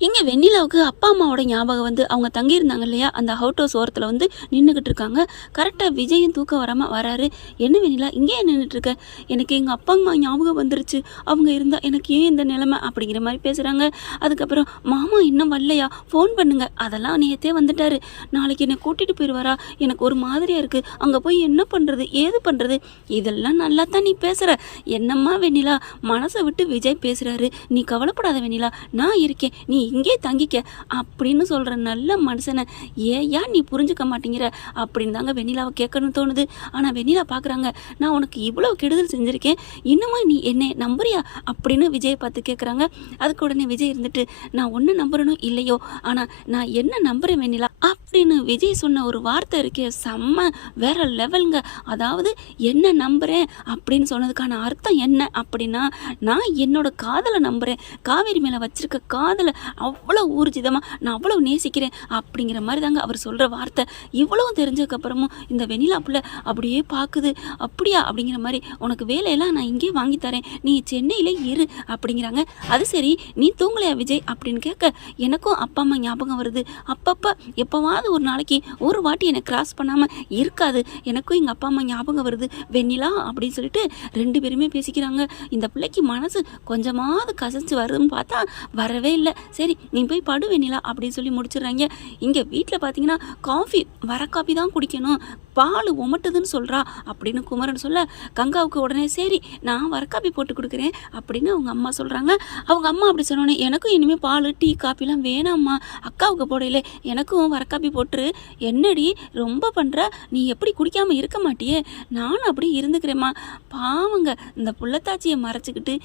இங்கே வெண்ணிலாவுக்கு அப்பா அம்மாவோட ஞாபகம் வந்து அவங்க தங்கியிருந்தாங்க இல்லையா? அந்த அவுட் ஹவுஸ் ஓரத்தில் வந்து நின்றுக்கிட்டு இருக்காங்க. கரெக்டாக விஜயும் தூக்கம் வராமல் வராரு. என்ன வெண்ணிலா இங்கே நின்றுட்டு இருக்க? எனக்கு எங்கள் அப்பா அம்மா ஞாபகம் வந்துருச்சு. அவங்க இருந்தால் எனக்கு ஏன் இந்த நிலைமை? அப்படிங்கிற மாதிரி பேசுகிறாங்க அதுக்கப்புறம் மாமா இன்னும் வரலையா? ஃபோன் பண்ணுங்க. அதெல்லாம் நேற்றே வந்துட்டாரு. நாளைக்கு என்னை கூட்டிகிட்டு போயிடுவாரா எனக்கு ஒரு மாதிரியாக இருக்குது அங்கே போய் என்ன பண்ணுறது ஏது பண்ணுறது இதெல்லாம் நல்லா தான் நீ பேசுகிற என்னம்மா வெண்ணிலா? மனசை விட்டு விஜய் பேசுகிறாரு நீ கவலைப்படாத வெண்ணிலா. நான் இருக்கேன். நீ இங்கே தங்கிக்க அப்படின்னு சொல்கிற நல்ல மனுஷனை ஏயா நீ புரிஞ்சுக்க மாட்டேங்கிற அப்படின்னு தாங்க வெண்ணிலாவை கேட்கணும்னு தோணுது. ஆனால் வெண்ணிலா பார்க்குறாங்க நான் உனக்கு இவ்வளோ கெடுதல் செஞ்சுருக்கேன் இன்னமும் நீ என்னை நம்புறியா? அப்படின்னு விஜயை பார்த்து கேட்குறாங்க அதுக்கு உடனே விஜய் இருந்துட்டு நான் ஒன்று நம்புறனும் இல்லையோ ஆனால் நான் என்ன நம்புறேன் வெண்ணிலா? அப்படின்னு விஜய் சொன்ன ஒரு வார்த்தை இருக்கே செம்ம வேற லெவலுங்க. அதாவது என்ன நம்புறேன்? அப்படின்னு சொன்னதுக்கான அர்த்தம் என்ன? அப்படின்னா நான் என்னோட காதலை நம்புறேன். காவேரி மேலே வச்சிருக்க காதலை அவ்வளோ ஊர்ஜிதமாக நான் அவ்வளோ நேசிக்கிறேன் அப்படிங்கிற மாதிரி தாங்க அவர் சொல்கிற வார்த்தை. இவ்வளோ தெரிஞ்சதுக்கப்புறமும் இந்த வெண்ணிலா பிள்ளை அப்படியே பார்க்குது அப்படியா? அப்படிங்கிற மாதிரி உனக்கு வேலையெல்லாம் நான் இங்கே வாங்கி தரேன். நீ சென்னையில் இரு அப்படிங்கிறாங்க. அது சரி நீ தூங்கலையா விஜய்? அப்படின்னு கேட்க எனக்கும் அப்பா அம்மா ஞாபகம் வருது. அப்பப்போ எப்போவாவது ஒரு நாளைக்கு ஒரு வாட்டி என்னை கிராஸ் பண்ணாமல் இருக்காது. எனக்கும் எங்கள் அப்பா அம்மா ஞாபகம் வருது. வெண்ணிலா? அப்படின்னு சொல்லிட்டு ரெண்டு பேருமே பேசிக்கிறாங்க. இந்த பிள்ளைக்கு மனசு கொஞ்சமாவது கசஞ்சு வருதுன்னு பார்த்தா வரவே இல்லை. சரி சரி நீ போய் படு வெண்ணிலா அப்படின்னு சொல்லி முடிச்சிடுறாங்க. இங்கே வீட்டில் பார்த்தீங்கன்னா காஃபி வர காஃபி தான் குடிக்கணும். பால் உமட்டுதுன்னு சொல்கிறா அப்படின்னு குமரன் சொல்ல கங்காவுக்கு உடனே சரி நான் வர காப்பி போட்டு கொடுக்குறேன் அப்படின்னு அவங்க அம்மா சொல்கிறாங்க அவங்க அம்மா அப்படி சொன்னோன்னே எனக்கும் இனிமேல் பால் டீ காப்பிலாம் வேணாம்மா. அக்காவுக்கு போடையில எனக்கும் வர காப்பி போட்டுரு. என்னடி ரொம்ப பண்ணுற நீ எப்படி குடிக்காமல் இருக்க மாட்டியே? நானும் அப்படி இருந்துக்கிறேம்மா. பாவங்க இந்த புள்ளத்தாச்சியை மறைச்சிக்கிட்டு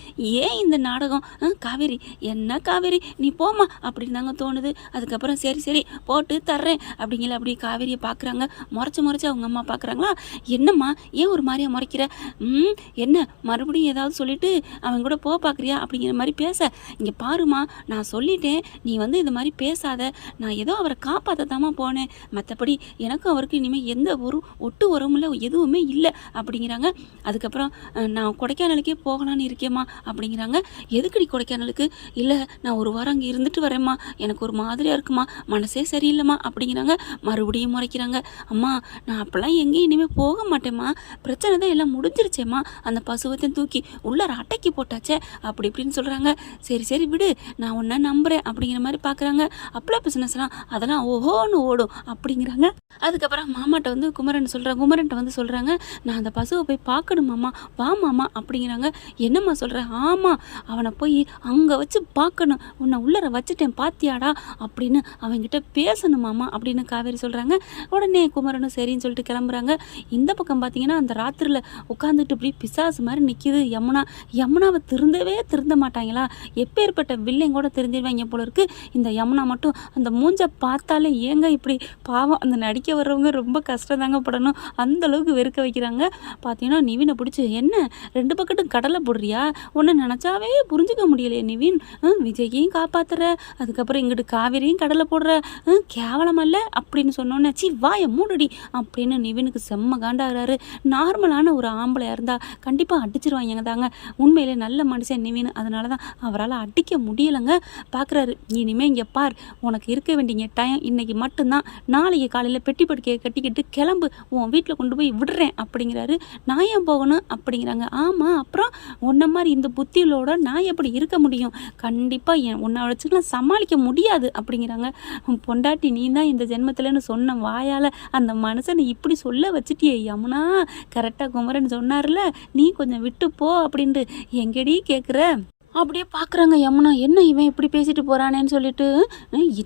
ஏன் இந்த நாடகம்? காவேரி என்ன காவேரி? நீ போ போமா அப்படின்னு தாங்க தோணுது. அதுக்கப்புறம் சரி சரி போட்டு தர்றேன் அப்படிங்கிற அப்படி காவேரியை பார்க்குறாங்க முறைச்சி முறைச்சி அவங்க அம்மா பார்க்குறாங்களா என்னம்மா ஏன் ஒரு மாதிரியா முறைக்கிற? ம் என்ன மறுபடியும் ஏதாவது சொல்லிட்டு அவன் கூட போக பார்க்குறியா அப்படிங்கிற மாதிரி பேச. இங்கே பாருமா நான் சொல்லிட்டேன் நீ வந்து இந்த மாதிரி பேசாத. நான் ஏதோ அவரை காப்பாற்றத்தாமா போனேன். மற்றபடி எனக்கும் அவருக்கு இனிமேல் எந்த ஒரு ஒட்டு உறவும் எதுவுமே இல்லை அப்படிங்கிறாங்க. அதுக்கப்புறம் நான் கொடைக்கானலுக்கே போகலான்னு இருக்கேம்மா அப்படிங்கிறாங்க. எதுக்குடி கொடைக்கானலுக்கு? இல்லை நான் ஒரு வாரம் அங்கே இருந்துட்டு வரேம்மா. எனக்கு ஒரு மாதிரியாக இருக்குமா. மனசே சரியில்லைம்மா அப்படிங்கிறாங்க. மறுபடியும் முறைக்கிறாங்க. அம்மா நான் அப்போல்லாம் எங்கேயும் இனிமேல் போக மாட்டேம்மா. பிரச்சனை தான் எல்லாம் முடிஞ்சிருச்சேம்மா. அந்த பசுவத்தையும் தூக்கி உள்ளார அட்டைக்கு போட்டாச்சே. அப்படி இப்படின்னு சொல்கிறாங்க சரி சரி விடு. நான் ஒன்றா நம்புகிறேன் அப்படிங்கிற மாதிரி பார்க்குறாங்க அப்பளா பிஸ்னஸ்லாம் அதெல்லாம் ஓஹோன்னு ஓடும் அப்படிங்கிறாங்க. அதுக்கப்புறம் மாமாட்ட வந்து குமரன் சொல்கிறாங்க குமரன்ட்ட வந்து சொல்கிறாங்க நான் அந்த பசுவை போய் பார்க்கணும் மாமா வா மாமா அப்படிங்கிறாங்க. என்னம்மா சொல்கிறேன் ஆமாம் அவனை போய் அங்கே வச்சு பார்க்கணும். உன்னை உள்ளர வச்சுட்டேன் பாத்தியாடா? அப்படின்னு அவன்கிட்ட பேசணும் மாமா அப்படின்னு காவேரி சொல்கிறாங்க உடனே குமரனும் சரின்னு சொல்லிட்டு கிளம்புறாங்க. இந்த பக்கம் பார்த்தீங்கன்னா அந்த ராத்திரியில் உட்காந்துட்டு இப்படி பிசாசு மாதிரி நிற்கிது யமுனா யமுனாவை திருந்தவே திருந்த மாட்டாங்களா? எப்பேற்பட்ட வில்லையும் கூட திருந்திடுவாங்க போல இருக்கு. இந்த யமுனா மட்டும் அந்த மூஞ்சை பார்த்தாலே ஏங்க இப்படி பாவம்? அந்த நடிக்க வர்றவங்க ரொம்ப கஷ்டம் தாங்க படணும். அந்த அளவுக்கு வெறுக்க வைக்கிறாங்க. பார்த்தீங்கன்னா நிவினை பிடிச்சி என்ன? ரெண்டு பக்கட்டும் கடலை போடுறியா? உன்னை நினச்சாவே புரிஞ்சுக்க முடியலையே நிவின். விஜயையும் விஜய்யையும் போடுற அதுக்கப்புறம் இங்கிட்டு காவேரியும் கடலை போடுற கேவலம் அல்ல அப்படின்னு சொன்னோன்னே சி வாய மூடடி அப்படின்னு நிவினுக்கு செம்ம காண்டாகிறாரு. நார்மலான ஒரு ஆம்பளையாக இருந்தால் கண்டிப்பாக அடிச்சிருவாங்க தாங்க. உண்மையிலே நல்ல மனுஷன் நிவின். அதனால தான் அவரால் அடிக்க முடியலைங்க. பார்க்குறாரு இனிமே இங்கே பார் உனக்கு இருக்க வேண்டிய டைம் இன்னைக்கு மட்டும்தான். நாளைக்கு காலையில் பெட்டி படுக்கையை கட்டிக்கிட்டு கிளம்பு உன் வீட்டில் கொண்டு போய் விடுறேன் அப்படிங்கிறாரு. நான் ஏன் போகணும் அப்படிங்கிறாங்க. ஆமாம் அப்புறம் உன்ன மாதிரி இந்த புத்திகளோட நான் எப்படி இருக்க முடியும்? கண்டிப்பாக என் உன்னை வச்சுக்கலாம் சமாளிக்க முடியாது அப்படிங்கிறாங்க. உன் பொண்டாட்டி நீ தான் இந்த ஜென்மத்தில்னு சொன்ன வாயால் அந்த மனுஷனை இப்படி சொல்ல வச்சுட்டியே யமுனா. கரெக்டாக குமரன் சொன்னார்ல நீ கொஞ்சம் விட்டு போ அப்படின்ட்டு. எங்கடி கேட்குற அப்படியே பார்க்குறாங்க யமுனா என்ன இவன் இப்படி பேசிட்டு போகிறானேன்னு சொல்லிட்டு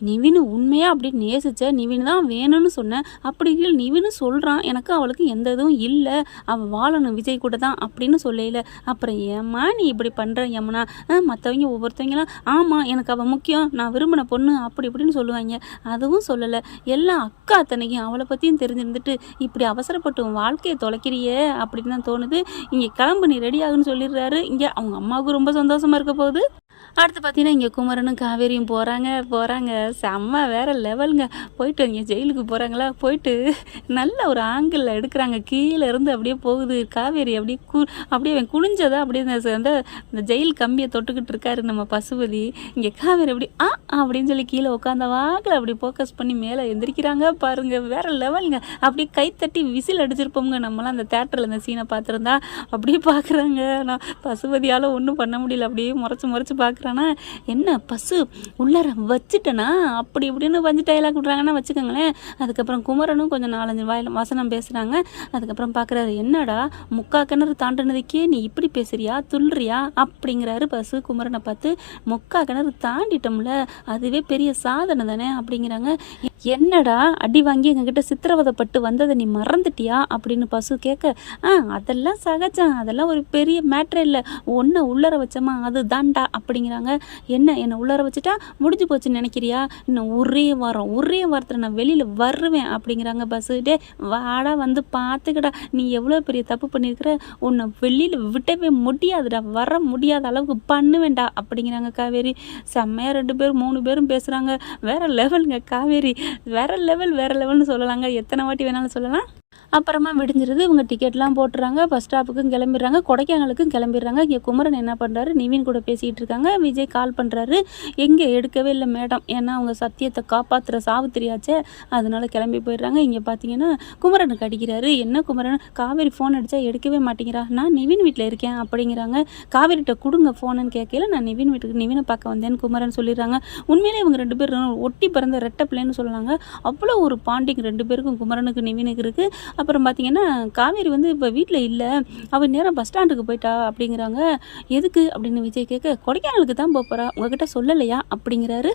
நிவின் உண்மையாக அப்படி நேசிச்ச? நிவின் தான் வேணும்னு சொன்னேன் அப்படி இல்லை நிவின் சொல்கிறான் எனக்கு அவளுக்கு எந்த இதுவும் இல்லை. அவள் வாழணும் விஜய் கூட தான் அப்படின்னு சொல்லல அப்புறம் ஏம்மா நீ இப்படி பண்ணுற யமுனா? மற்றவங்க ஒவ்வொருத்தவங்களாம் ஆமாம் எனக்கு அவள் முக்கியம். நான் விரும்பின பொண்ணு அப்படி இப்படின்னு சொல்லுவாங்க. அதுவும் சொல்லலை. எல்லாம் அக்கா அத்தனைக்கும் அவளை பற்றியும் தெரிஞ்சிருந்துட்டு இப்படி அவசரப்பட்டு உன் வாழ்க்கையை தொலைக்கிறியே அப்படின்னு தான் தோணுது. இங்கே கிளம்பு நீ ரெடி ஆகுன்னு சொல்லிடுறாரு. இங்கே அவங்க அம்மாவுக்கு ரொம்ப சந்தோஷமாக இருக்க போகுது. அடுத்து பார்த்தீங்கன்னா இங்கே குமரனும் காவேரியும் போகிறாங்க போகிறாங்க செம்ம வேறு லெவலுங்க போயிட்டு இங்கே ஜெயிலுக்கு போகிறாங்களா போயிட்டு நல்ல ஒரு ஆங்கிளில் எடுக்கிறாங்க. கீழே இருந்து அப்படியே போகுது. காவேரி அப்படியே கு அப்படியே அவன் குனிஞ்சதா அப்படியே அந்த அந்த இந்த ஜெயில் கம்பியை தொட்டுக்கிட்டு இருக்காரு நம்ம பசுபதி. இங்கே காவேரி அப்படி ஆ அப்படின்னு சொல்லி கீழே உட்காந்த வாக்கில் அப்படி ஃபோக்கஸ் பண்ணி மேலே எந்திரிக்கிறாங்க. பாருங்க வேற லெவலுங்க அப்படியே கைத்தட்டி விசில் அடிச்சிருப்போங்க நம்மளாம் அந்த தேட்டரில் இந்த சீனை பார்த்துருந்தா அப்படியே பார்க்குறாங்க. நான் பசுபதியால் ஒன்றும் பண்ண முடியல. அப்படியே முறைச்சி முறைச்சி பார்க்குறேன். என்ன பசு உள்ளார வச்சுட்டேனா? அப்படி இப்படின்னு வந்து டைலாக் விட்றாங்கன்னா வச்சுக்கோங்களேன். அதுக்கப்புறம் குமரனும் கொஞ்சம் நாலஞ்சு வாயில் வசனம் பேசுகிறாங்க அதுக்கப்புறம் பார்க்குறாரு என்னடா முக்கா கிணறு தாண்டினதுக்கே நீ இப்படி பேசுறியா துள்ளுறியா? அப்படிங்கிறாரு பசு குமரனை பார்த்து முக்கா கிணறு தாண்டிட்டோம்ல அதுவே பெரிய சாதனை தானே? அப்படிங்கிறாங்க. என்னடா அடி வாங்கி எங்ககிட்ட சித்திரவதைப்பட்டு வந்ததை நீ மறந்துட்டியா? அப்படின்னு பசு கேட்க ஆ அதெல்லாம் சகஜம். அதெல்லாம் ஒரு பெரிய மேட்ரே இல்லை. ஒன்றை உள்ளர வச்சோமா அது தாண்டா அப்படிங்கிறாங்க என்ன என்னை உள்ளர வச்சுட்டா முடிஞ்சு போச்சுன்னு நினைக்கிறியா? இன்னும் ஒரே வாரம் ஒரே வாரத்தில் நான் வெளியில் வருவேன் அப்படிங்கிறாங்க பஸ்ஸு டே வாடா வந்து பார்த்துக்கடா நீ எவ்வளோ பெரிய தப்பு பண்ணியிருக்கிற? உன்னை வெளியில் விட்டவே முடியாதுடா. வர முடியாத அளவுக்கு பண்ணுவேன்டா அப்படிங்கிறாங்க காவேரி. செம்மையாக ரெண்டு பேரும் மூணு பேரும் பேசுகிறாங்க வேற லெவலுங்க காவேரி. வேற லெவல் வேற லெவல்னு சொல்லலாங்க. எத்தனை வாட்டி வேணாலும் சொல்லலாம். அப்புறமா விடிஞ்சிருது. இவங்க டிக்கெட்லாம் போட்டுறாங்க. பஸ் ஸ்டாப்புக்கும் கிளம்பிடுறாங்க. கொடைக்கானலுக்கும் கிளம்பிடுறாங்க. இங்கே குமரன் என்ன பண்ணுறாரு நிவின் கூட பேசிக்கிட்டு இருக்காங்க. விஜய் கால் பண்ணுறாரு எங்கே எடுக்கவே இல்லை மேடம் ஏன்னா அவங்க சத்தியத்தை காப்பாற்றுற சாவித்திரியாச்சே. அதனால கிளம்பி போயிடுறாங்க. இங்கே பார்த்தீங்கன்னா குமரனுக்கு அடிக்கிறாரு என்ன குமரன்? காவேரி ஃபோன் அடித்தா எடுக்கவே மாட்டேங்கிறா. நான் நிவின் வீட்டில் இருக்கேன் அப்படிங்கிறாங்க. காவேரிட்ட கொடுங்க ஃபோனுன்னு கேட்கல நான் நிவின் வீட்டுக்கு நிவினை பார்க்க வந்தேன்னு குமரன் சொல்லிடுறாங்க. உண்மையிலே இவங்க ரெண்டு பேரும் ஒட்டி பிறந்த ரெட்ட பிள்ளைன்னு சொல்லலாங்க அவ்வளோ ஒரு பாண்டிங் ரெண்டு பேருக்கும் குமரனுக்கு நிவினுக்கு இருக்குது அப்புறம் பார்த்தீங்கன்னா காவேரி வந்து இப்போ வீட்டில் இல்லை. அவள் நேரம் பஸ் ஸ்டாண்டுக்கு போயிட்டா அப்படிங்கிறாங்க. எதுக்கு? அப்படின்னு விஜய் கேட்க கொடைக்கானலுக்கு தான் போக போகிறா உங்ககிட்ட சொல்லலையா? அப்படிங்கிறாரு.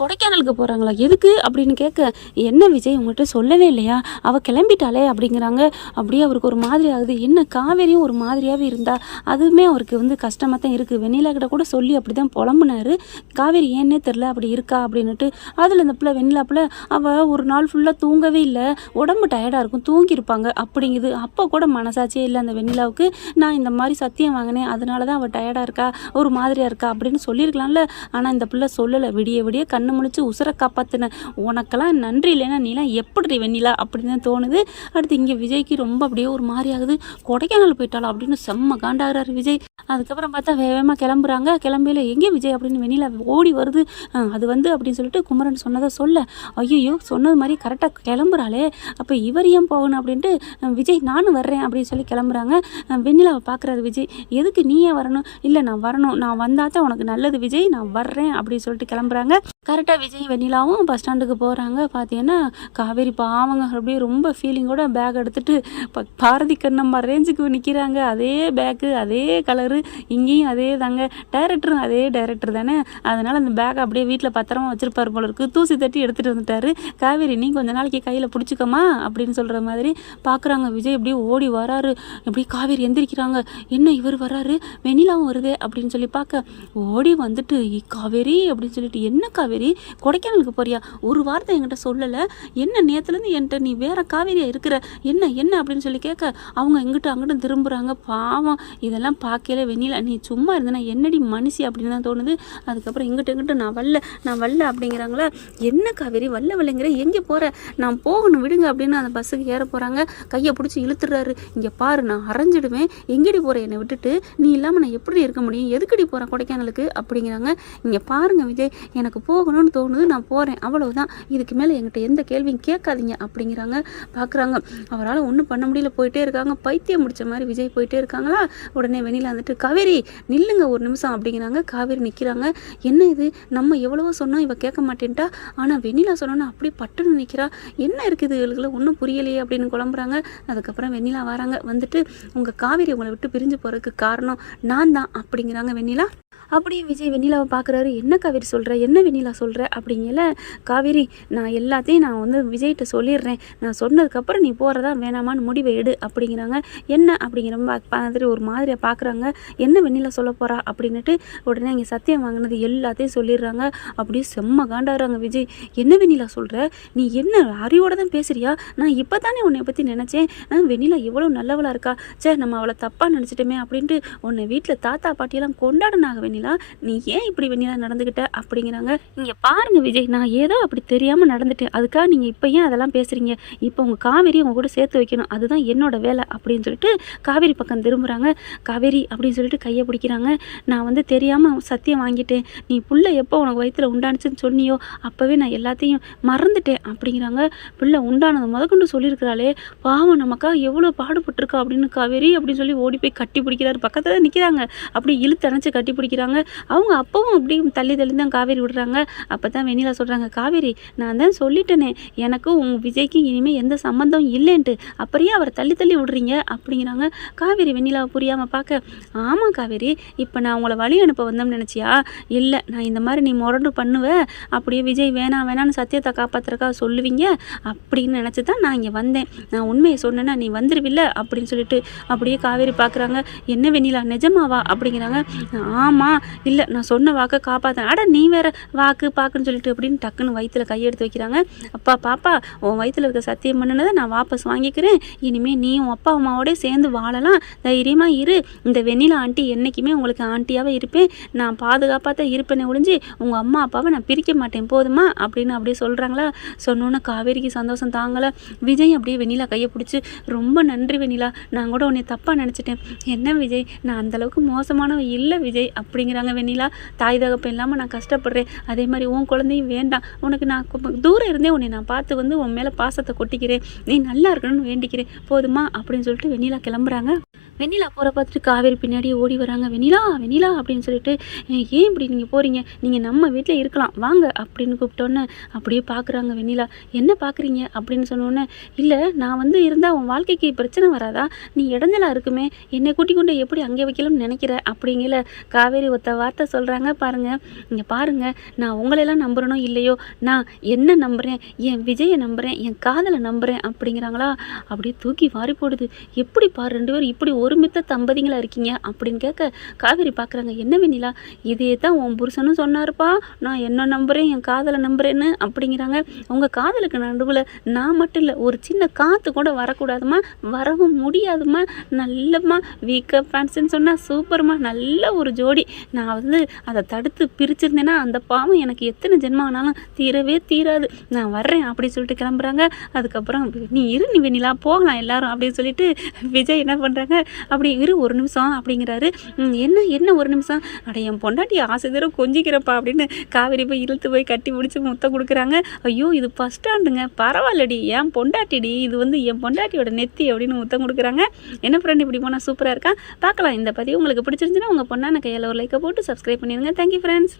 கொடைக்கானலுக்கு போகிறாங்களா எதுக்கு? அப்படின்னு கேட்க என்ன விஜய் உங்கள்கிட்ட சொல்லவே இல்லையா? அவள் கிளம்பிட்டாளே அப்படிங்கிறாங்க. அப்படியே அவருக்கு ஒரு மாதிரி ஆகுது. என்ன காவேரியும் ஒரு மாதிரியாகவே இருந்தா? அதுவுமே அவருக்கு வந்து கஷ்டமாக தான் இருக்குது வெண்ணிலா கிட்ட கூட சொல்லி அப்படி தான் புலம்புனார். காவேரி ஏன்னே தெரில அப்படி இருக்கா? அப்படின்னுட்டு அதில் இந்த பிள்ளை வெண்ணிலா பிள்ளை அவள் ஒரு நாள் ஃபுல்லாக தூங்கவே இல்லை. உடம்பு டயர்டாக இருக்கும். தூங்கியிருப்பாங்க. அப்படிங்குது. அப்போ கூட மனசாட்சியே இல்லை அந்த வெண்ணிலாவுக்கு. நான் இந்த மாதிரி சத்தியம் வாங்கினேன். அதனால தான் அவள் டயர்டாக இருக்கா? ஒரு மாதிரியாக இருக்கா? அப்படின்னு சொல்லியிருக்கலாம்ல. ஆனால் இந்த பிள்ளை சொல்லலை. விடிய விடிய கண்ணு முழிச்சு உசுரை காப்பாற்றின உனக்கெல்லாம் நன்றி இல்லைன்னா நீலாம் எப்படி வெண்ணிலா அப்படின்னு தான் தோணுது. அடுத்து இங்கே விஜய்க்கு ரொம்ப அப்படியே ஒரு மாதிரி ஆகுது. கொடைக்கானல் போயிட்டாலும் அப்படின்னு செம்ம காண்டாகிறாரு விஜய். அதுக்கப்புறம் பார்த்தா வேகமாக கிளம்புறாங்க. கிளம்பியில எங்கே விஜய் அப்படின்னு வெண்ணிலா ஓடி வருது. அது வந்து அப்படின்னு சொல்லிட்டு குமரன் சொன்னதை சொல்ல. ஐயோ சொன்னது மாதிரி கரெக்டாக கிளம்புறாளே. அப்போ இவர் ஏன் போகணும் அப்படின்ட்டு விஜய் நானும் வர்றேன் அப்படின்னு சொல்லி கிளம்புறாங்க. வெண்ணிலாவை பார்க்குறாரு விஜய். எதுக்கு நீ ஏன் வரணும்? இல்லை நான் வரணும். நான் வந்தால் தான் உனக்கு நல்லது விஜய். நான் வர்றேன் அப்படின்னு சொல்லிட்டு கிளம்புறாங்க. கரெக்டாக விஜய் வெண்ணிலாவும் பஸ் ஸ்டாண்டுக்கு போகிறாங்க பார்த்தீங்கன்னா காவேரி பாவங்க அப்படியே ரொம்ப ஃபீலிங்கோட பேக் எடுத்துட்டு ப- பாரதி கண்ணம்மா ரேஞ்சுக்கு நிற்கிறாங்க அதே பேக்கு அதே கலரு இங்கேயும் அதே தாங்க. டைரக்டரும் அதே டைரக்டர் தானே. அதனால் அந்த பேக்கை அப்படியே வீட்டில் பத்திரமா வச்சிருப்பாரு போல இருக்குது தூசி தட்டி எடுத்துகிட்டு வந்துட்டாரு. காவேரி நீ கொஞ்ச நாளைக்கு கையில் பிடிச்சிக்கமா அப்படின்னு சொல்கிற மாதிரி பார்க்குறாங்க விஜய் அப்படியே ஓடி வராரு. அப்படியே காவேரி எந்திரிக்கிறாங்க. என்ன இவர் வராரு? வெண்ணிலாவும் வருதே அப்படின்னு சொல்லி பார்க்க ஓடி வந்துட்டு காவேரி அப்படின்னு சொல்லிட்டு என்ன காவேரி கொடைக்கானலுக்கு போறியா? ஒரு வார்த்தை என்கிட்ட சொல்லலை. என்ன நேத்துலேருந்து என்கிட்ட நீ வேற காவேரியா இருக்கிற? என்ன என்ன அப்படின்னு சொல்லி கேட்க அவங்க எங்கிட்ட அங்கிட்டும் திரும்புகிறாங்க பாவம் இதெல்லாம் பார்க்கல வெண்ணில. நீ சும்மா இருந்தனா என்னடி மனுஷி அப்படின்னு தான் தோணுது. அதுக்கப்புறம் இங்கிட்ட இங்கிட்ட நான் வரல நான் வரல அப்படிங்கிறாங்களா? என்ன காவேரி வரல வரலைங்கிற எங்கே போகிற நான் போகணும் விடுங்க அப்படின்னு அந்த பஸ்ஸுக்கு ஏற போகிறாங்க கையை பிடிச்சி இழுத்துறாரு இங்கே பாரு நான் அரைஞ்சிடுவேன். எங்கடி போகிற என்னை விட்டுட்டு. நீ இல்லாமல் நான் எப்படி இருக்க முடியும்? எதுக்கடி போகிறேன் கொடைக்கானலுக்கு? அப்படிங்கிறாங்க. இங்கே பாருங்க விஜய் எனக்கு போகணும்னு தோணுது நான் போகிறேன் அவ்வளவுதான். இதுக்கு மேலே என்கிட்ட எந்த கேள்வியும் கேட்காதீங்க அப்படிங்கிறாங்க பார்க்குறாங்க அவரால் ஒன்றும் பண்ண முடியல போயிட்டே இருக்காங்க. பைத்தியம் முடிச்ச மாதிரி விஜய் போயிட்டே இருக்காங்களா? உடனே வெளியில் வந்துட்டு காவேரி நில்லுங்க ஒரு நிமிஷம் அப்படிங்கிறாங்க. காவேரி நிற்கிறாங்க என்ன இது? நம்ம எவ்வளவோ சொன்னோம் இவ கேட்க மாட்டேன்ட்டா? ஆனால் வெண்ணிலா சொன்னோன்னா அப்படியே பட்டுன்னு நிற்கிறா என்ன இருக்குது? இவளுக்குள்ள ஒன்றும் புரியலையே அப்படின்னு குழம்புறாங்க. அதுக்கப்புறம் வெண்ணிலா வராங்க. வந்துட்டு உங்கள் காவேரி உங்களை விட்டு பிரிஞ்சு போகிறதுக்கு காரணம் நான் தான் அப்படிங்கிறாங்க வெண்ணிலா. அப்படியே விஜய் வெண்ணிலாவை பார்க்குறாரு. என்ன காவேரி சொல்கிற என்ன வெண்ணிலா சொல்கிற அப்படிங்கல காவேரி நான் எல்லாத்தையும் நான் வந்து விஜய்கிட்ட சொல்லிடுறேன். நான் சொன்னதுக்கப்புறம் நீ போகிறதா வேணாமான்னு முடிவை எடு அப்படிங்கிறாங்க. என்ன? அப்படிங்கிற மாதிரி ஒரு மாதிரியாக பார்க்குறாங்க. என்ன வெண்ணிலா சொல்ல போகிறா அப்படின்னுட்டு உடனே இங்கே சத்தியம் வாங்கினது எல்லாத்தையும் சொல்லிடுறாங்க. அப்படியே செம்ம காண்டாடுறாங்க விஜய். என்ன வெண்ணிலா சொல்கிற நீ என்ன அறிவோட தான் பேசுறியா? நான் இப்போ தானே உன்னை பற்றி நினச்சேன். வெண்ணிலா எவ்வளோ நல்லவளா இருக்கா? சே நம்ம அவளை தப்பாக நினச்சிட்டோமே அப்படின்ட்டு உன்னை வீட்டில் தாத்தா பாட்டியெல்லாம் கொண்டாடினாங்க வெண்ணிலா. வெண்ணிலா நீ ஏன் இப்படி வெண்ணிலா நடந்துக்கிட்ட அப்படிங்கிறாங்க. இங்கே பாருங்க விஜய் நான் ஏதோ அப்படி தெரியாமல் நடந்துட்டேன். அதுக்காக நீங்கள் இப்போ ஏன் அதெல்லாம் பேசுகிறீங்க இப்போ உங்கள் காவேரி உங்கள் கூட சேர்த்து வைக்கணும். அதுதான் என்னோட வேலை அப்படின்னு சொல்லிட்டு காவேரி பக்கம் திரும்புகிறாங்க காவேரி அப்படின்னு சொல்லிட்டு கையை பிடிக்கிறாங்க. நான் வந்து தெரியாமல் சத்தியம் வாங்கிட்டேன். நீ புள்ள எப்போ உனக்கு வயிற்றுல உண்டானுச்சுன்னு சொன்னியோ அப்போவே நான் எல்லாத்தையும் மறந்துட்டேன் அப்படிங்கிறாங்க. பிள்ளை உண்டானது முதற்கொண்டு சொல்லியிருக்கிறாளே பாவம் நமக்காக எவ்வளோ பாடுபட்டிருக்கா அப்படின்னு காவேரி அப்படின்னு சொல்லி ஓடி போய் கட்டி பிடிக்கிறாரு. பக்கத்தில் நிற்கிறாங்க அப்படி இழுத்து அணைச்சு கட்டி பிடிக்கிறாங்க. அவங்க அப்பவும் அப்படி தள்ளி தள்ளி தான் காவேரி விடுறாங்க. அப்போ தான் வெண்ணிலா சொல்கிறாங்க காவேரி நான் தான் சொல்லிட்டேனே. எனக்கும் உங்கள் விஜய்க்கு இனிமேல் எந்த சம்மந்தம் இல்லைன்ட்டு. அப்படியே அவரை தள்ளி தள்ளி விடுறீங்க? அப்படிங்கிறாங்க. காவேரி வெண்ணிலாவை புரியாமல் பார்க்க ஆமாம் காவேரி இப்போ நான் உங்களை வழி அனுப்ப வந்தோம்னு நினச்சியா? இல்லை நான் இந்த மாதிரி நீ முரண்டு பண்ணுவ. அப்படியே விஜய் வேணாம் வேணான்னு சத்தியத்தை காப்பாத்துறக்கா சொல்லுவீங்க. அப்படின்னு நினச்சி தான் நான் இங்கே வந்தேன். நான் உண்மையை சொன்னேன்னா நீ வந்துருவில்ல? அப்படின்னு சொல்லிட்டு அப்படியே காவேரி பார்க்குறாங்க என்ன வெண்ணிலா நிஜமாவா? அப்படிங்கிறாங்க. ஆமாம் இல்லை நான் சொன்ன வாக்கை காப்பாற்றேன் அட நீ வேற வாக்கு பாக்குன்னு சொல்லிட்டு அப்படின்னு டக்குன்னு வயிற்றுல கையெடுத்து வைக்கிறாங்க. அப்பா பாப்பா உன் வயிற்றுல இருக்க சத்தியம் பண்ணினதை நான் வாபஸ் வாங்கிக்கிறேன். இனிமேல் நீ உன் அப்பா அம்மாவோடய சேர்ந்து வாழலாம். தைரியமாக இரு. இந்த வெண்ணிலா ஆண்டி என்றைக்குமே உங்களுக்கு ஆண்டியாகவே இருப்பேன். நான் பாதுகாப்பாக தான் இருப்பேனே ஒழிஞ்சு உங்கள் அம்மா அப்பாவை நான் பிரிக்க மாட்டேன். போதுமா? அப்படின்னு அப்படியே சொல்கிறாங்களா சொன்னோன்னே காவேரிக்கு சந்தோஷம் தாங்கலை. விஜய் அப்படியே வெண்ணிலா கையை பிடிச்சி ரொம்ப நன்றி வெண்ணிலா. நான் கூட உன்னை தப்பாக நினச்சிட்டேன். என்ன விஜய்? நான் அந்தளவுக்கு மோசமானவன் இல்லை விஜய். அப்படி அப்படிங்கிறாங்க வெண்ணிலா. தாய் தகப்பம் இல்லாமல் நான் கஷ்டப்படுறேன். அதே மாதிரி உன் குழந்தையும் வேண்டாம். உனக்கு நான் தூரம் இருந்தே உன்னை நான் பார்த்து வந்து உன் மேலே பாசத்தை கொட்டிக்கிறேன். நீ நல்லா இருக்கணும்னு வேண்டிக்கிறேன். போதுமா? அப்படின்னு சொல்லிட்டு வெண்ணிலா கிளம்புறாங்க. வெண்ணிலா போகிற பார்த்துட்டு காவேரி பின்னாடியே ஓடி வராங்க. வெண்ணிலா வெண்ணிலா அப்படின்னு சொல்லிட்டு ஏன் இப்படி நீங்கள் போகிறீங்க நீங்கள் நம்ம வீட்டில் இருக்கலாம். வாங்க அப்படின்னு கூப்பிட்டோன்னே அப்படியே பார்க்குறாங்க வெண்ணிலா. என்ன பார்க்குறீங்க அப்படின்னு சொன்னோன்னே இல்லை நான் வந்து இருந்தால் உன் வாழ்க்கைக்கு பிரச்சனை வராதா? நீ இடைஞ்சலா இருக்குமே. என்னை கூட்டி கொண்டு எப்படி அங்கே வைக்கலாம்னு நினைக்கிற? அப்படிங்கிற காவேரி ஒத்த வார்த்தை சொல்கிறாங்க பாருங்கள் இங்கே பாருங்க நான் உங்களையெல்லாம் நம்புறனோ இல்லையோ நான் என்ன நம்புகிறேன் என் விஜயை நம்புகிறேன் என் காதலை நம்புகிறேன் அப்படிங்கிறாங்களா? அப்படியே தூக்கி வாரி போடுது. எப்படி பாரு ரெண்டு பேரும் இப்படி ஒருமித்த தம்பதிங்களாக இருக்கீங்க அப்படின்னு கேட்க காவேரி பார்க்குறாங்க என்ன வெண்ணிலா இதே தான் உன் புருஷனும் சொன்னார்ப்பா. நான் என்ன நம்புகிறேன் என் காதலை நம்புகிறேன்னு அப்படிங்கிறாங்க. உங்கள் காதலுக்கு நடுவில் நான் மட்டும் இல்லை ஒரு சின்ன காற்று கூட வரக்கூடாதுமா? வரவும் முடியாதுமா? நல்லம்மா வீக்கப் ஃபேன்ஸுன்னு சொன்னால் சூப்பர்மா நல்ல ஒரு ஜோடி. நான் வந்து அதை தடுத்து பிரிச்சிருந்தேன்னா அந்த பாவம் எனக்கு எத்தனை ஜென்மம் ஆனாலும் தீரவே தீராது. நான் வர்றேன் அப்படி சொல்லிட்டு கிளம்புறாங்க. அதுக்கப்புறம் நீ இரு நீ வெண்ணிலா போகலாம் எல்லாரும் அப்படின்னு சொல்லிட்டு விஜய் என்ன பண்ணுறாங்க அப்படி இரு ஒரு நிமிஷம் அப்படிங்கிறாரு. என்ன என்ன ஒரு நிமிஷம்? அட என் பொண்டாட்டி ஆசை தூரம் கொஞ்சிக்கிறப்பா அப்படின்னு காவேரி போய் இழுத்து போய் கட்டி பிடிச்சி முத்தம் கொடுக்குறாங்க. ஐயோ இது ஃபஸ்ட் ஸ்டாண்டுங்க பரவாயில்லடி. என் பொண்டாட்டிடி. இது வந்து என் பொண்டாட்டியோட நெத்தி அப்படின்னு முத்தம் கொடுக்குறாங்க. என்ன ஃப்ரெண்ட் இப்படி போனால் சூப்பராக இருக்கா? பார்க்கலாம். இந்த பதிவு உங்களுக்கு பிடிச்சிருந்துச்சுன்னா உங்கள் பொண்ணான கையில் ஒரு லைக்கை போட்டு சப்ஸ்கிரைப் பண்ணிடுங்க. Thank you friends